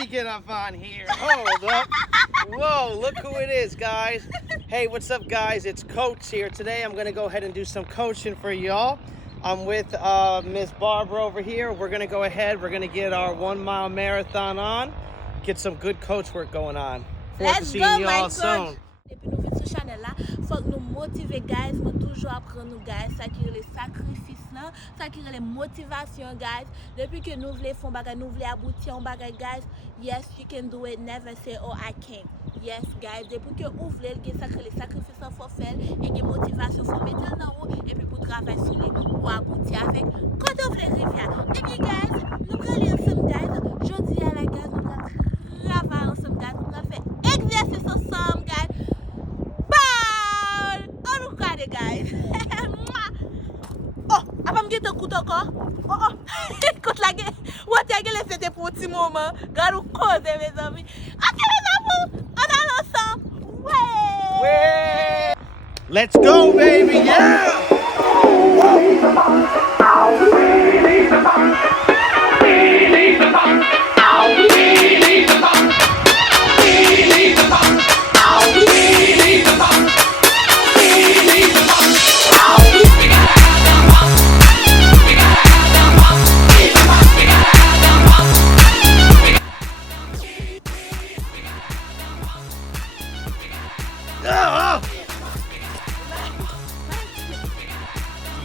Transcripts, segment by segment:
me get up on here. Hold up. Whoa, look who it is, guys. Hey, what's up, guys? It's Coach here. Today, I'm going to go ahead and do some coaching for y'all. I'm with Miss Barbara over here. We're going to go ahead. We're going to get our 1 mile marathon on. Get some good coach work going on. Forward to seeing y'all soon. Depuis nous venons sur channel là, faut que nous motiver guys, mais toujours apprendre nous guys, ça qui est les sacrifices là, ça qui est les motivations guys. Depuis que nous voulons faire bagay, nous voulons aboutir en bagay guys. Yes, you can do it. Never say oh I can't. Yes guys, depuis que vous voulez les sacrifices faut faire et les motivations faut mettre dans haut et puis pour travailler sur les pour aboutir avec quand on veut rivière. Et bien guys, nous allons ensemble guys. Jeudi à la guys, nous allons travailler ensemble guys, nous allons faire exercice ensemble guys. Guys. Oh, apa me get a coup encore? Oh, écoute la gueule. What la gueule c'était pour un petit moment. Garou cause mes amis. Ok les amours, on allons ensemble. Ouais. Let's go, baby. Yeah.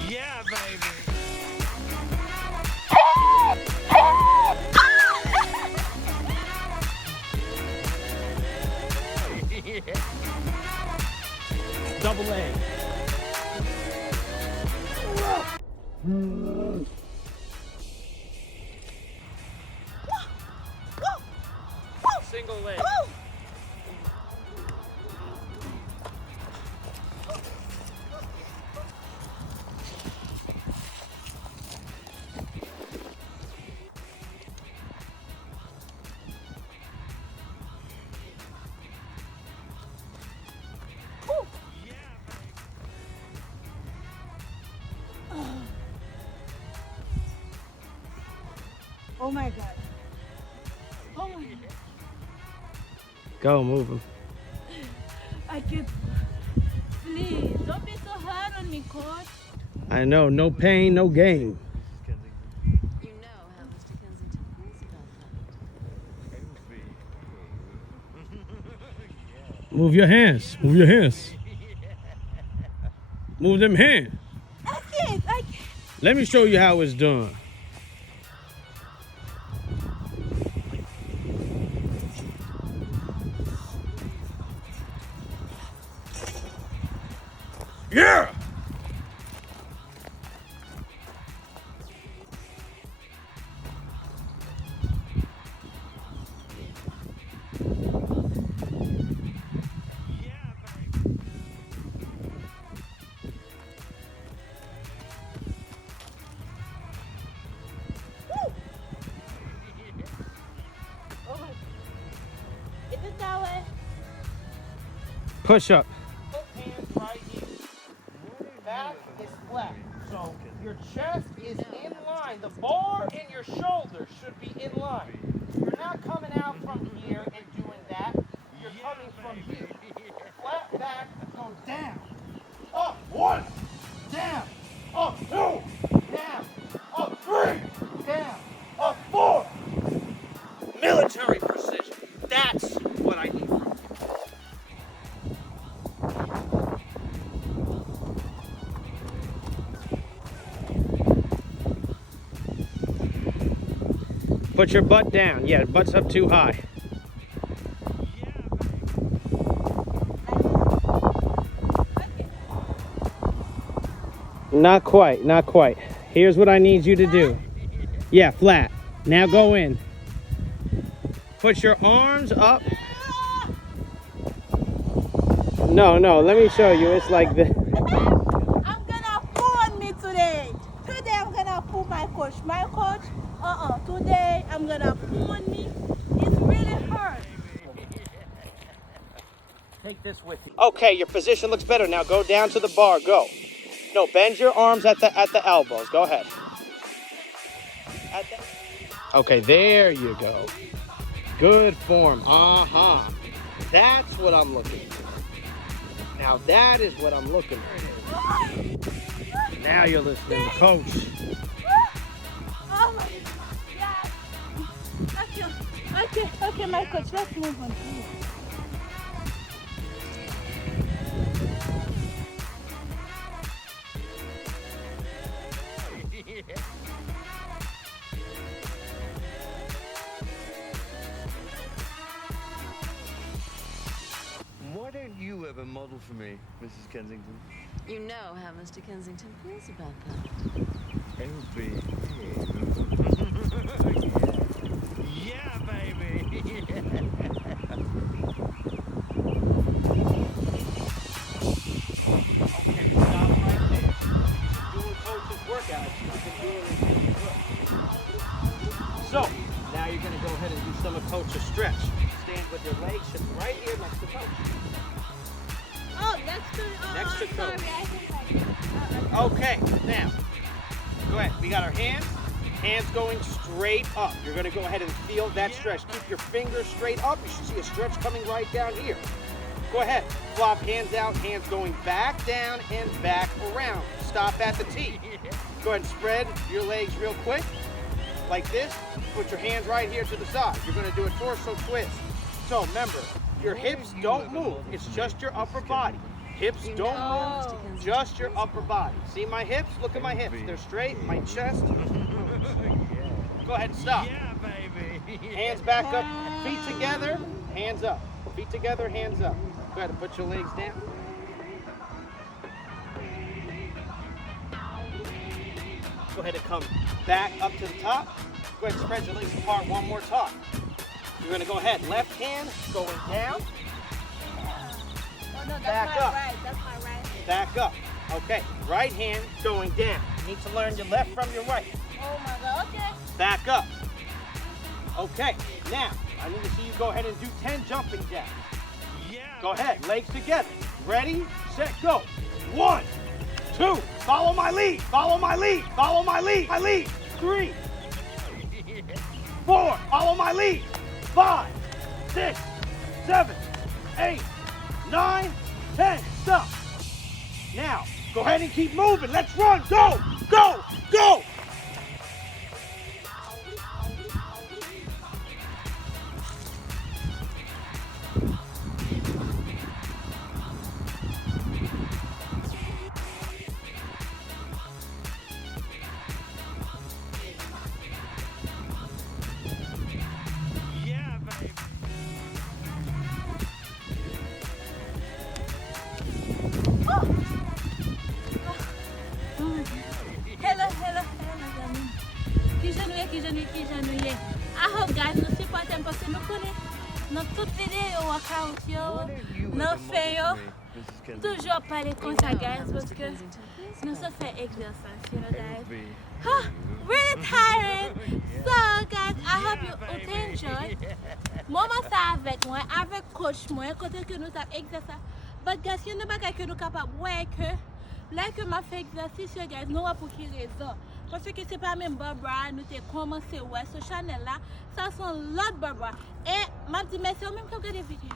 Yeah, baby. Double leg. Single leg. Oh my god. Oh my god. Go, move him. I can't. Please, don't be so hard on me, coach. I know, no pain, no gain. You know how Mr. Kensington feels about that. Move your hands. Move your hands. Move them hands. I can't. Let me show you how it's done. Yeah! Is it that way? Push up. So your chest is in line. The bar and your shoulders should be in line. You're not coming out from here and doing that. You're coming from here. Flat back, go down. Up, 1. Down. Up, 2. Down. Up, 3. Down. Up, 4. Military precision. That's what I need from you. Put your butt down. Yeah, butt's up too high. Not quite, not quite. Here's what I need you to do. Yeah, flat. Now go in. Put your arms up. No, let me show you. It's like this. I'm gonna pull on me today. Today I'm gonna pull my coach. Today I'm gonna pull on me. It's really hurt. Take this with you. Okay, your position looks better. Now go down to the bar. Go. No, bend your arms at the elbows. Go ahead. Okay, there you go. Good form. Uh-huh. That's what I'm looking for. Now that is what I'm looking for. Now you're listening to Coach. Oh my God. Okay, my coach, let's move on. Why don't you have a model for me, Mrs. Kensington? You know how Mr. Kensington feels about that. Oh, baby. Yeah, baby. Okay, stop right there. Doing Coach's workout. You've been doing it really good. So, now you're going to go ahead and do some of Coach's stretch. Stand with your legs right here next to Coach. Oh, next to Next to sorry, Coach. I think I Okay, now, go ahead. We got our hands going straight up. You're going to go ahead and feel that stretch. Keep your fingers straight up. You should see a stretch coming right down here. Go ahead. Flop hands out, hands going back down and back around. Stop at the T. Go ahead and spread your legs real quick, like this. Put your hands right here to the side. You're going to do a torso twist. So remember, your hips don't move. It's just your upper body. Hips You don't know move. Mr. Kensington Just your feels upper about body. See my hips? Look at my hips. They're straight. My chest. Go ahead and stop. Yeah, baby. Hands back up. Feet together. Hands up. Feet together. Hands up. Go ahead and put your legs down. Go ahead and come back up to the top. Go ahead and spread your legs apart one more time. You're going to go ahead. Left hand going down. Oh no, that's Back my up. right. That's my right. Back up. Okay. Right hand going down. You need to learn your left from your right. Oh my God. Okay. Back up. Okay. Now, I need to see you go ahead and do 10 jumping jacks. Yeah. Go ahead. Legs together. Ready, set, go. 1, 2. Follow my lead. Follow my lead. Follow my lead. My lead. 3, 4. Follow my lead. 5, 6, 7, 8, 9, 10. Stop. Now, go ahead and keep moving. Let's run. Go, go, go. Yeah, baby. Hello, mes amis. Qui j'ennuie. I hope guys nous supportez parce que nous connaissons dans toutes les vidéos workout Why yo. don't you Nous have a model faisons for me, Mrs. Kensington? toujours parler You comme know ça how guys parce Mr. que Kensington feels nous about sommes fait exercice, you know guys. Baby. Really tired. So guys, I hope you enjoy. Maman ça avec moi, avec coach moi, côté que nous avons exercice. But guys, il y a des bagages que nous capables ouais que là que m'a fait exercice, guys, nous pour qui raison. Parce que c'est pas même Barbara, nous t'ai commencé ouais ce channel là, ça sont l'autre Barbara. Et m'a dit merci au même que regarder vidéo.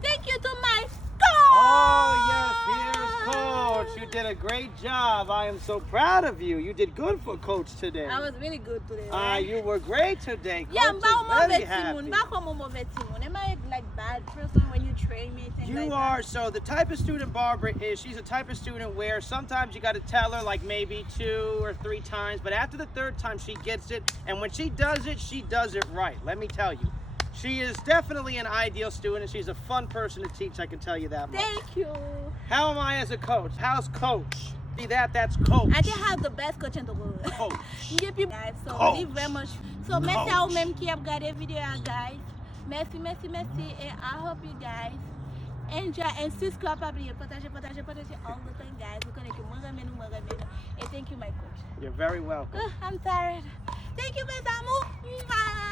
Thank you to my coach. Oh, yes, here's Coach. You did a great job. I am so proud of you. You did good for Coach today. I was really good today. Right? You were great today. Yeah, Coach but is I'm very a happy. Timon. Am I like bad person when you train me? Things like You that? are. So the type of student Barbara is, she's a type of student where sometimes you got to tell her like maybe 2 or 3 times, but after the 3rd time she gets it, and when she does it right. Let me tell you. She is definitely an ideal student. She's a fun person to teach, I can tell you that much. Thank you. How am I as a coach? How's Coach? See that? That's Coach. I can have the best coach in the world. Coach. Give you guys. So Coach. leave very much. So merci à vous même qui avez regardé vidéo guys. Merci. And I hope you guys enjoy and subscribe. Partager all the time guys. Vous connaissez que moi ramène. And thank you my coach. You're very welcome. I'm tired. Thank you mes amours. Bye.